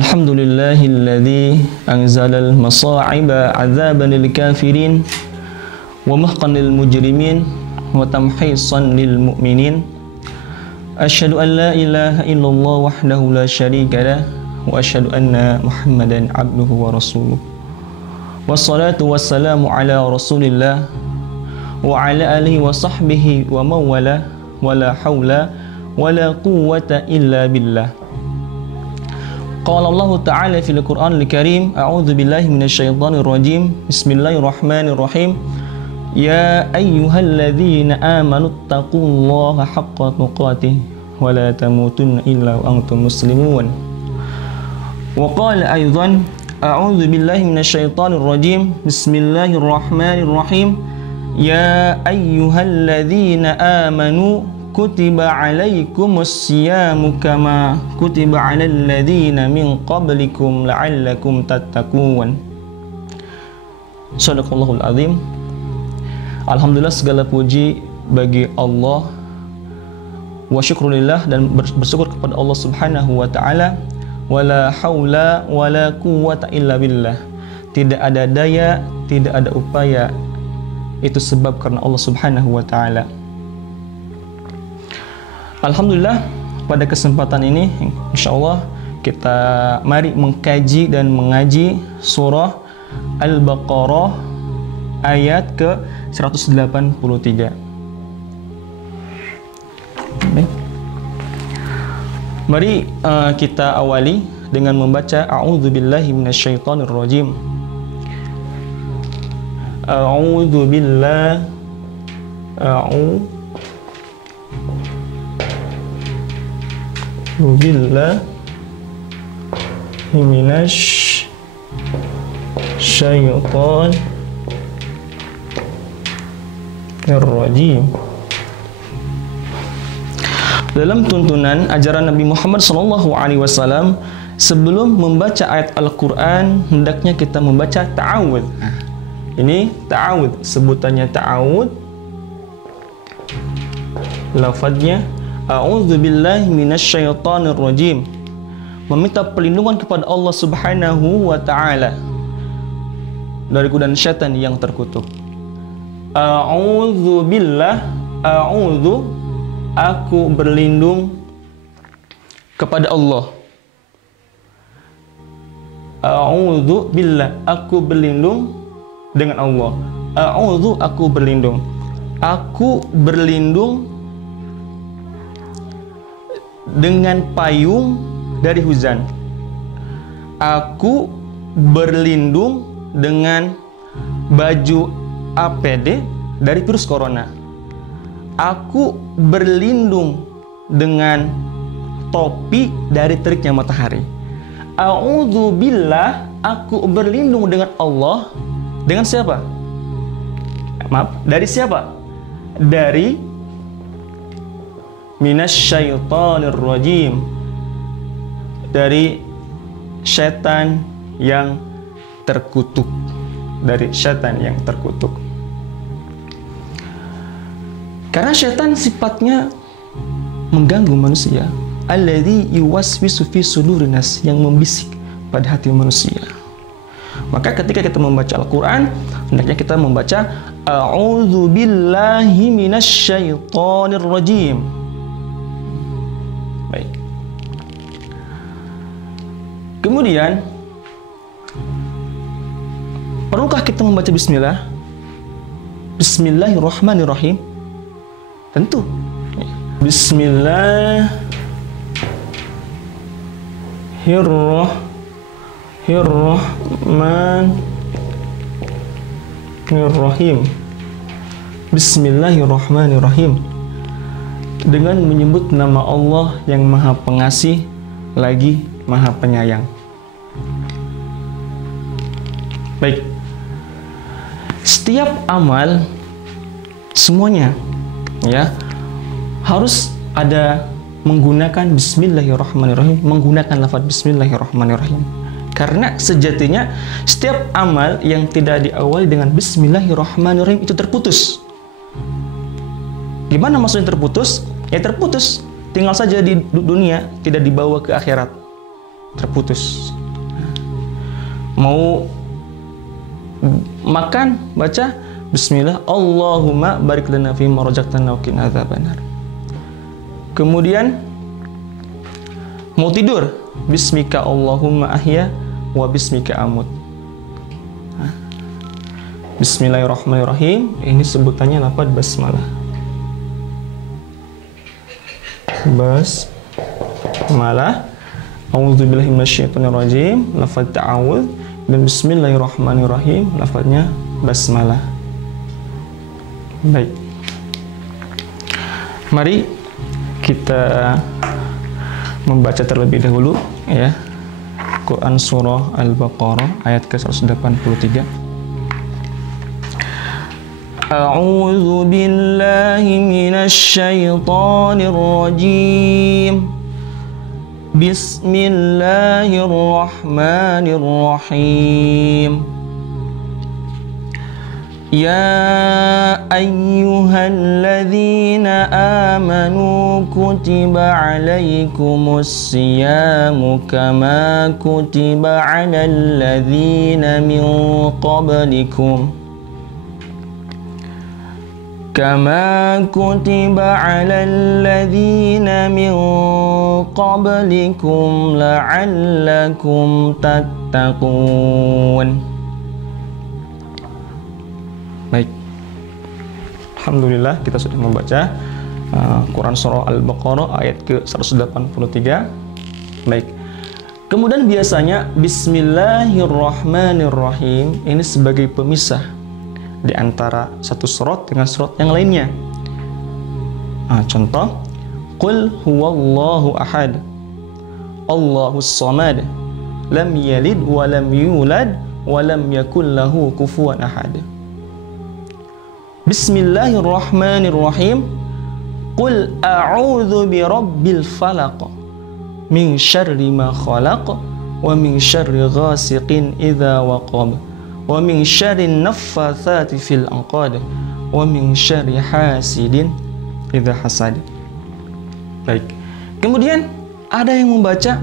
Alhamdulillahilladzi anzalal masa'iba 'adzaban lil kafirin wa mahqan lil mujrimin wa tamhisan lil mu'minin. Asyhadu an la ilaha illallah wahdahu la syarika lah wa asyhadu anna Muhammadan 'abduhu wa rasuluh. Wassalatu wassalamu ala Rasulillah wa ala alihi wa sahbihi wa mawala wa la hawla wa la quwwata illa billah. Qala Allah Ta'ala fil Qur'anil Karim, a'udzu billahi minasyaitonir rajim. Bismillahirrahmanirrahim. Ya ayyuhalladzina amanu taqullaha haqqa tuqatih wa la tamutunna illa wa antum muslimun. Wa qala aidan, a'udzu billahi minasyaitonir rajim. Bismillahirrahmanirrahim. Ya ayyuhalladzina amanu kutiba alaikumus siyamu kama kutiba alal ladzina min qablikum la'allakum tattaqun. Shadaqallahul azim. Alhamdulillah, segala puji bagi Allah wa syukrulillah, dan bersyukur kepada Allah Subhanahu wa taala. Wala haula wala quwwata illa billah. Tidak ada daya, tidak ada upaya, itu sebab karena Allah Subhanahu wa taala. Alhamdulillah, pada kesempatan ini insyaallah kita mari mengkaji dan mengaji surah Al-Baqarah ayat ke 183. Mari kita awali dengan membaca a'udzubillahi minasyaitonir rajim. A'udzubillahi minasyaitonir rajim. Dalam tuntunan ajaran Nabi Muhammad SAW, sebelum membaca ayat Al-Quran, hendaknya kita membaca ta'awud. Ini ta'awud, sebutannya ta'awud, lafadznya a'udzu billahi minasyaitonir rajim, meminta perlindungan kepada Allah Subhanahu wa taala dari godaan syaitan yang terkutuk. A'udzu billah, a'udzu, aku berlindung kepada Allah. A'udzu billah, aku berlindung dengan Allah. A'udzu, aku berlindung. Aku berlindung dengan payung dari hujan. Aku berlindung dengan baju APD dari virus corona. Aku berlindung dengan topi dari teriknya matahari. A'udzu billah, aku berlindung dengan Allah. Dengan siapa? Maaf, dari siapa? Dari minasyaitonir rajim, dari syaitan yang terkutuk. Dari syaitan yang terkutuk. Karena syaitan sifatnya mengganggu manusia. Alladzi yuwaswisu fi sudurin nas, yang membisik pada hati manusia. Maka ketika kita membaca Al-Quran, hendaknya kita membaca a'udzu billahi minasyaitonir rajim. Baik. Kemudian, perlukah kita membaca bismillah? Bismillahirrahmanirrahim. Tentu. Bismillahirrahmanirrahim. Bismillahirrahmanirrahim. Dengan menyebut nama Allah yang Maha Pengasih lagi Maha Penyayang. Baik. Setiap amal, semuanya ya harus ada menggunakan bismillahirrahmanirrahim, menggunakan lafaz bismillahirrahmanirrahim. Karena sejatinya setiap amal yang tidak diawali dengan bismillahirrahmanirrahim itu terputus. Gimana maksudnya terputus? Ya terputus, tinggal saja di dunia, tidak dibawa ke akhirat. terputus. Mau makan, baca bismillah, Allahumma barik lana fi ma razaqtana wa qina adzabannar. Kemudian mau tidur, bismika Allahumma ahya wa bismika amut. Bismillahirrahmanirrahim, ini sebutannya lafaz basmalah. Basmalah, a'udzubillahi minasyaitonirrajim, lafaz ta'awudz, dan bismillahirrahmanirrahim, lafaznya basmalah. Baik. Mari kita membaca terlebih dahulu ya. Quran surah Al-Baqarah ayat ke-183. A'udzu billahi minasy syaithanir rajim. Bismillahirrahmanirrahim. Ya ayyuhalladzina amanu kutiba alaikumus siyamu kama kutiba alal ladzina min qablikum كما كتب على الذين من قبلكم لعلكم تتقون. Baik, alhamdulillah kita sudah membaca Quran surah Al-Baqarah ayat ke-183. Baik, kemudian biasanya Bismillahirrahmanirrahim ini sebagai pemisah di antara satu surat dengan surat yang lainnya. Contoh, Qul huwallahu ahad, Allahus samad, lam yalid wa lam yulad wa lam yakul lahu kufuwan ahad. Bismillahirrahmanirrahim. Qul a'udzu birabbil falaq min syarri ma khalaq wa min syarri ghasiqin idza waqab wa min syarri naffatsati fil 'uqad wa min syarri hasidin idza hasad. Baik. Kemudian ada yang membaca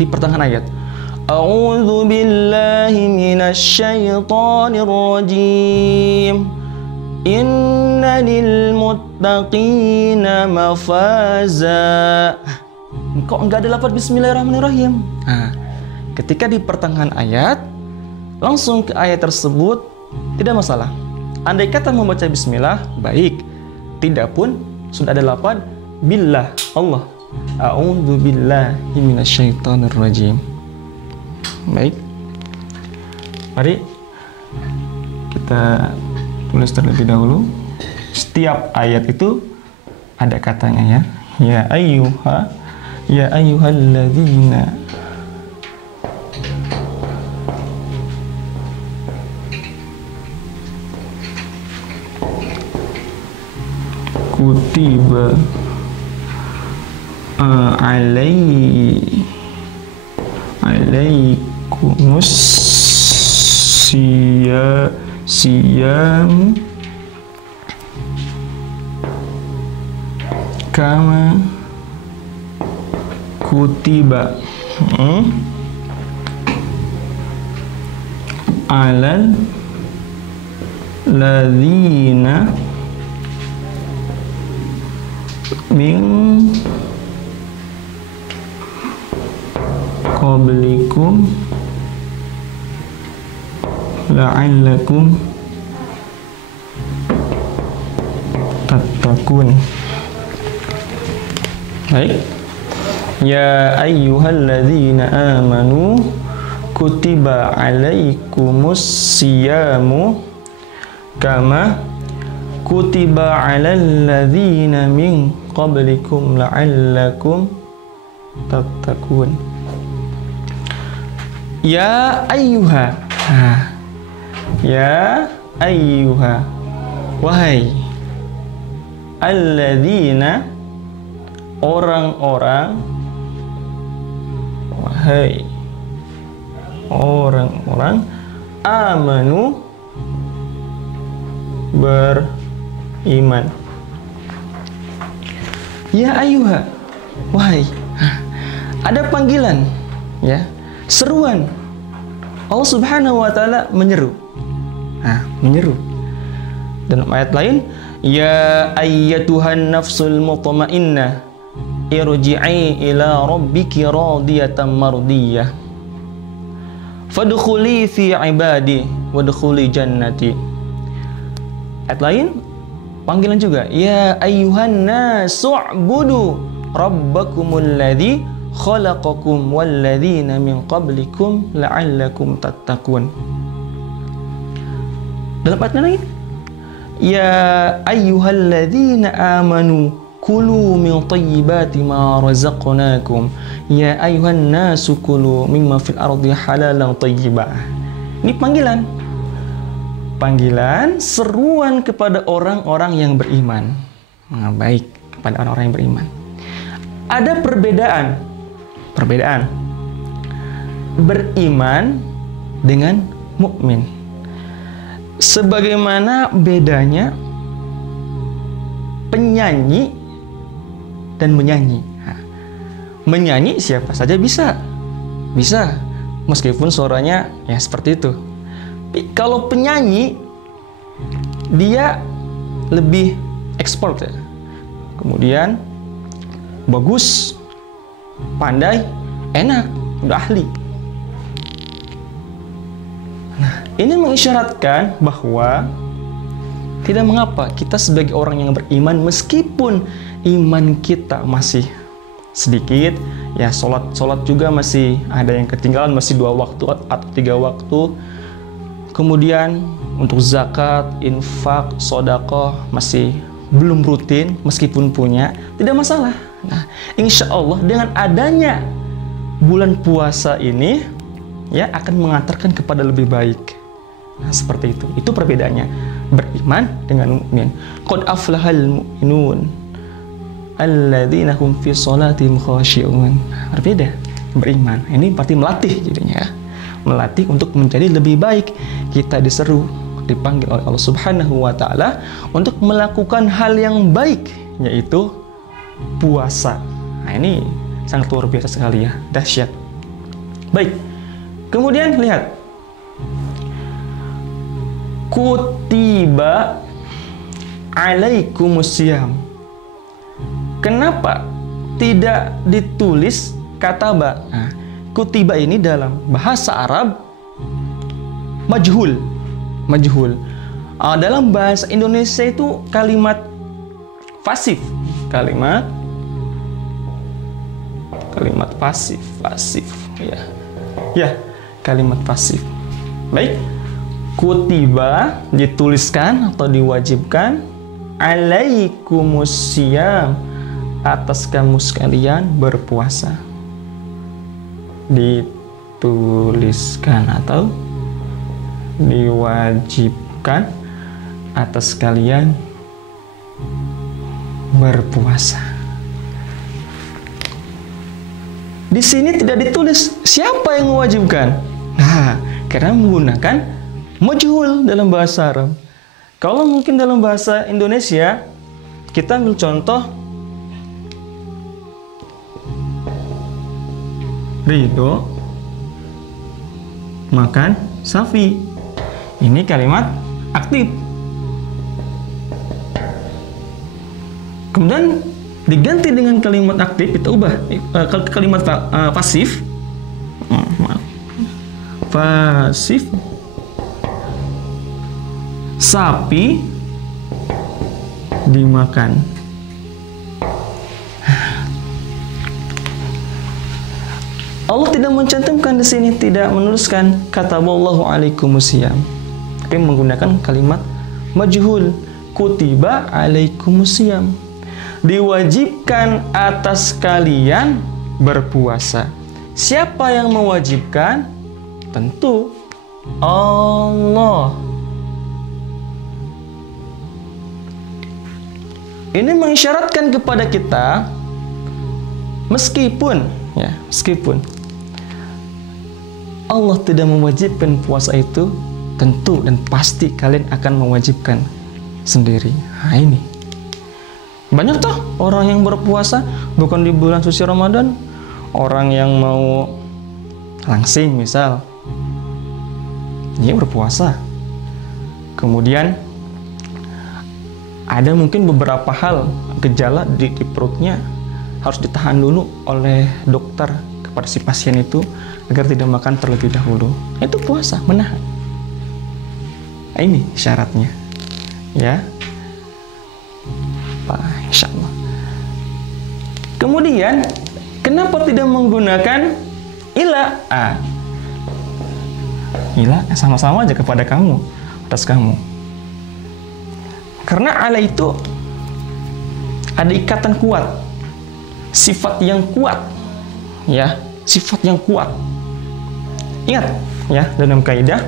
di pertengahan ayat, A'udzu billahi minasy syaithanir rajim. Inna lil muttaqina mafaza. Kok enggak ada lafaz bismillahirrahmanirrahim? Ketika di pertengahan ayat langsung ke ayat tersebut tidak masalah. Andai kata membaca bismillah baik, tidak pun sudah ada lafaz billah, Allah. A'udzu billahi minasyaitonir rajim. Baik. Mari kita tulis terlebih dahulu. Setiap ayat itu ada katanya ya. Ya ayyuhalladzina kutiba alaikumus siyam kama kutiba alal ladzina min qablikum la'allakum tattaqun. Baik. Ya ayyuhalladzina amanu kutiba alaikumus siyamu kama kutiba alal ladzina min qablikum la'allakum tattaqun. Ya ayyuha. Ya ayyuha. Wahai alladzina, orang-orang, wahai orang-orang, amanu, beriman. Ya ayyuha, wahai. Ada panggilan Ya, seruan. Allah Subhanahu wa taala menyeru. Nah, menyeru. Dan ayat lain, ya ayyatuhan nafsul mutmainnah irji'i ila rabbiki radiyatan mardiyah fadkhuli fi ibadi wadkhuli jannati. Ayat lain panggilan juga, ya ayyuhan nasu'budu rabbakumul ladzi khalaqakum walladzina min qablikum la'allakum tattaqun. Dalam ayat lain, ya ayyuhalladzina amanu kulu min thayyibati ma razaqnakum ya ayyuhan nasu kulu mimma fil ardi halalan thayyibah. Ini panggilan seruan kepada orang-orang yang beriman. Nah, baik, kepada orang-orang yang beriman. Ada perbedaan beriman dengan mukmin. Sebagaimana bedanya penyanyi dan menyanyi. Nah, menyanyi siapa saja bisa, meskipun suaranya ya seperti itu. Kalau penyanyi, dia lebih ekspor ya. Kemudian bagus, pandai, enak, udah ahli. Nah, ini mengisyaratkan bahwa tidak mengapa kita sebagai orang yang beriman, meskipun iman kita masih sedikit, ya sholat juga masih ada yang ketinggalan, masih 2 waktu atau 3 waktu. Kemudian untuk zakat, infak, sedekah masih belum rutin, meskipun punya, tidak masalah. Nah, insya Allah dengan adanya bulan puasa ini, ya akan mengantarkan kepada lebih baik. Nah, seperti itu. Itu perbedaannya beriman dengan mukmin. Qad aflahal mu'minun alladzina hum fi sholatihim khashi'un. Berbeda beriman. Ini berarti melatih jadinya, ya. Melatih untuk menjadi lebih baik. Kita diseru, dipanggil oleh Allah Subhanahu wa taala untuk melakukan hal yang baik, yaitu puasa. Nah, ini sangat luar biasa sekali, ya, dahsyat. Baik. Kemudian lihat, kutiba alaikumusiyam. Kenapa tidak ditulis kataba? Nah, kutiba ini dalam bahasa Arab majhul. Dalam bahasa Indonesia itu kalimat pasif. Kalimat pasif. Ya, kalimat pasif. Baik. Kutiba dituliskan atau diwajibkan, alaikumusiyam, atas kamu sekalian berpuasa. Dituliskan atau diwajibkan atas kalian berpuasa. Di sini tidak ditulis siapa yang mewajibkan. Nah, karena menggunakan majhul dalam bahasa Arab. Kalau mungkin dalam bahasa Indonesia, kita ambil contoh Ridho makan sapi. Ini kalimat aktif. Kemudian diganti dengan kalimat aktif, kita ubah kalimat pasif. Pasif. Sapi dimakan. Allah tidak mencantumkan di sini, tidak menuliskan kataballahu alaikumusiyam, tapi menggunakan kalimat majhul. Kutiba alaikumusiyam, diwajibkan atas kalian berpuasa. Siapa yang mewajibkan? Tentu Allah. Ini mengisyaratkan kepada kita, meskipun Allah tidak mewajibkan puasa itu, tentu dan pasti kalian akan mewajibkan sendiri. Nah, ini banyak toh orang yang berpuasa bukan di bulan suci Ramadan. Orang yang mau langsing misal, dia berpuasa. Kemudian ada mungkin beberapa hal gejala di perutnya harus ditahan dulu oleh dokter kepada si pasien itu agar tidak makan terlebih dahulu. Itu puasa, menahan. Nah, ini syaratnya, ya. Insya Allah. Kemudian kenapa tidak menggunakan ila? Ila sama-sama aja kepada kamu, atas kamu. Karena ala itu ada ikatan kuat, sifat yang kuat, ya, sifat yang kuat. Ingat, ya, dalam kaidah,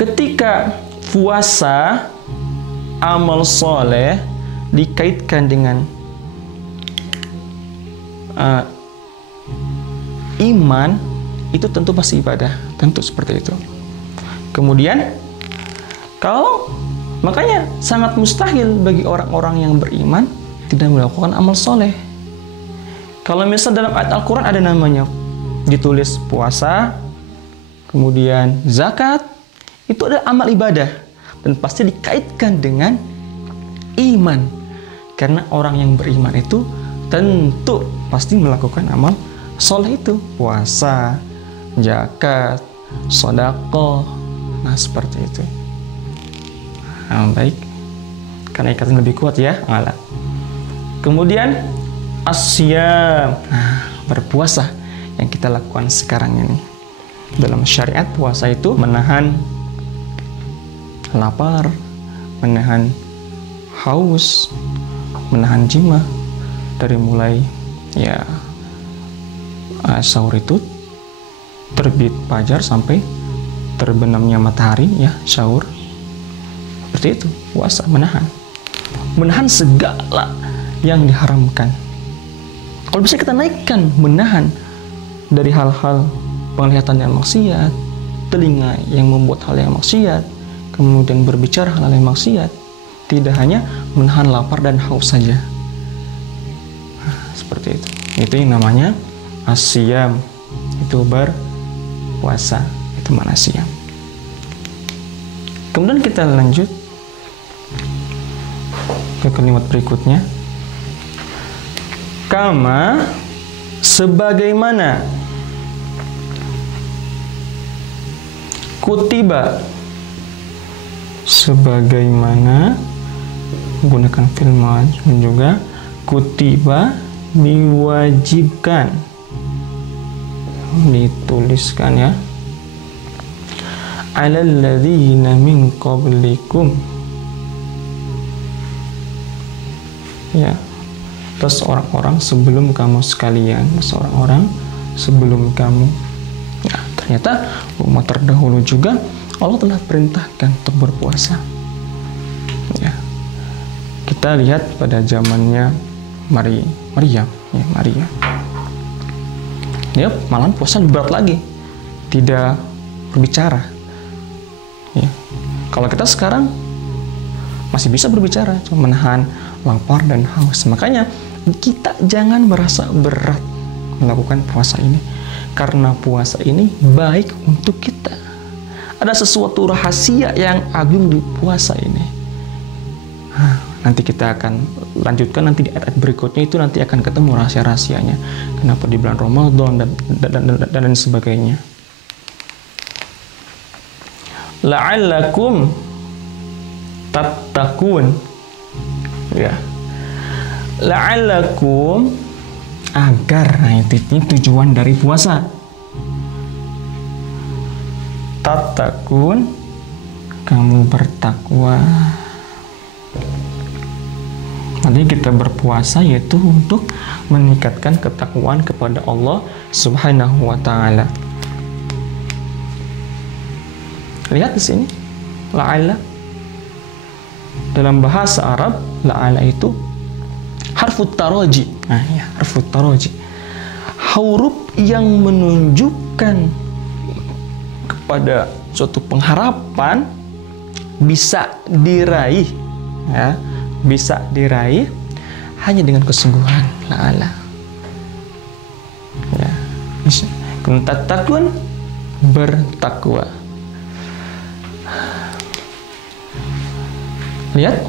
ketika puasa amal soleh dikaitkan dengan iman, itu tentu pasti ibadah, tentu seperti itu. Kemudian makanya sangat mustahil bagi orang-orang yang beriman tidak melakukan amal soleh. Kalau misal dalam ayat Al-Quran ada namanya ditulis puasa, kemudian zakat, itu adalah amal ibadah dan pasti dikaitkan dengan iman, karena orang yang beriman itu tentu pasti melakukan amal soleh itu, puasa, zakat, sedekah. Nah, seperti itu. Baik, karena ikatan lebih kuat, ya. Kemudian asyam, berpuasa yang kita lakukan sekarang ini. Dalam syariat puasa itu menahan lapar, menahan haus, menahan jima dari mulai sahur itu terbit fajar sampai terbenamnya matahari, ya, sahur. Seperti itu puasa, menahan segala yang diharamkan. Kalau bisa kita naikkan, menahan dari hal-hal penglihatan yang maksiat, telinga yang membuat hal yang maksiat, kemudian berbicara hal yang maksiat. Tidak hanya menahan lapar dan haus saja. Seperti itu. Itu yang namanya asyam. Itu berpuasa. Itu mana asyam. Kemudian kita lanjut ke kalimat berikutnya. Kama, sebagaimana, kutiba, sebagaimana, menggunakan fi'il madhi juga, kutiba, diwajibkan, dituliskan, ya, alal ladzina min qablikum, ya, atas orang-orang sebelum kamu sekalian, seorang-orang sebelum kamu. Nah, ternyata umat terdahulu juga Allah telah perintahkan untuk berpuasa. Ya. Kita lihat pada zamannya Maryam. Dia malam puasa lebih berat lagi, tidak berbicara. Ya. Kalau kita sekarang masih bisa berbicara, cuma menahan lapar dan haus. Makanya kita jangan merasa berat melakukan puasa ini, karena puasa ini baik untuk kita. Ada sesuatu rahasia yang agung di puasa ini. Nanti kita akan lanjutkan nanti di ayat berikutnya, itu nanti akan ketemu rahasia-rahasianya. Kenapa di bulan Ramadan dan sebagainya. La'allakum tattaqun. Ya. La'allakum, agar, nah itu tujuan dari puasa. Tattaqun, kamu bertakwa. Nanti kita berpuasa yaitu untuk meningkatkan ketakwaan kepada Allah Subhanahu wa taala. Lihat di sini, la'alla. Dalam bahasa Arab, la'alla itu harfut taraji. Nah, ya, harfut taraji. Huruf yang menunjukkan kepada suatu pengharapan bisa diraih, ya, bisa diraih hanya dengan kesungguhan. La'alla. Ya, la'allakum tattaqun, bertakwa. Lihat,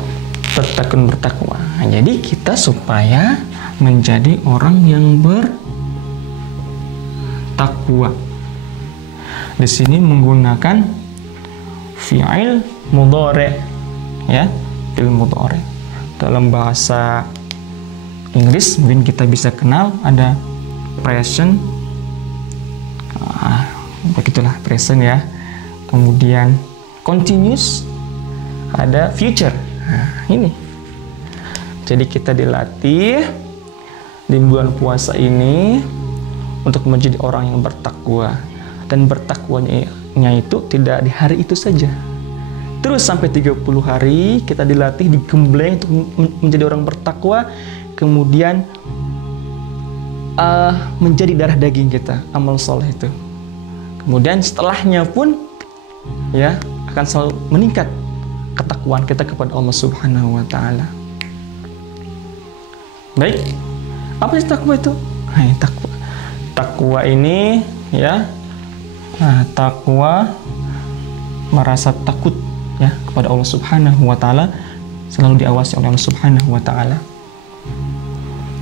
tattaqun, bertakwa. Nah, jadi kita supaya menjadi orang yang bertakwa. Di sini menggunakan fi'il mudhari', ya, fi'il mudhari'. Dalam bahasa Inggris mungkin kita bisa kenal ada present, begitulah present ya. Kemudian continuous, ada future. Nah, ini. Jadi kita dilatih di bulan puasa ini untuk menjadi orang yang bertakwa. Dan bertakwanya itu tidak di hari itu saja. Terus sampai 30 hari kita dilatih, digembleng untuk menjadi orang bertakwa. Kemudian menjadi darah daging kita, amal soleh itu. Kemudian setelahnya pun ya akan selalu meningkat ketakwaan kita kepada Allah Subhanahu wa Ta'ala. Baik, apa sih takwa itu? Nah, takwa ini ya, takwa merasa takut ya kepada Allah Subhanahu wa Ta'ala, selalu diawasi oleh Allah Subhanahu wa Ta'ala.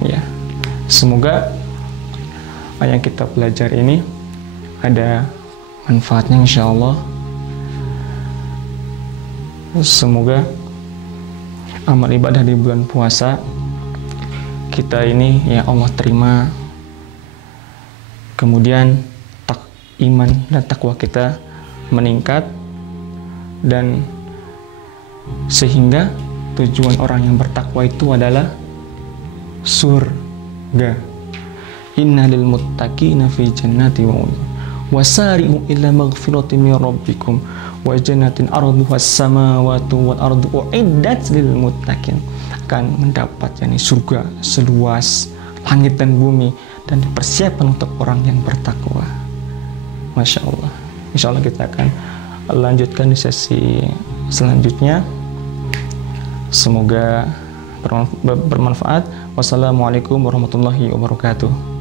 Ya, semoga yang kita belajar ini ada manfaatnya insya Allah. Semoga amal ibadah di bulan puasa kita ini ya Allah terima. Kemudian iman dan takwa kita meningkat, dan sehingga tujuan orang yang bertakwa itu adalah surga. Inna lil muttaqina fi jannati wa uyun wasari'u ila maghfiratin min rabbikum wa jannatin arduha as-samawati wal ardu uiddat lil muttaqin. Akan mendapat yakni surga seluas langit dan bumi dan dipersiapkan untuk orang yang bertakwa. Masya Allah. Insya Allah kita akan lanjutkan di sesi selanjutnya. Semoga bermanfaat. Wassalamualaikum warahmatullahi wabarakatuh.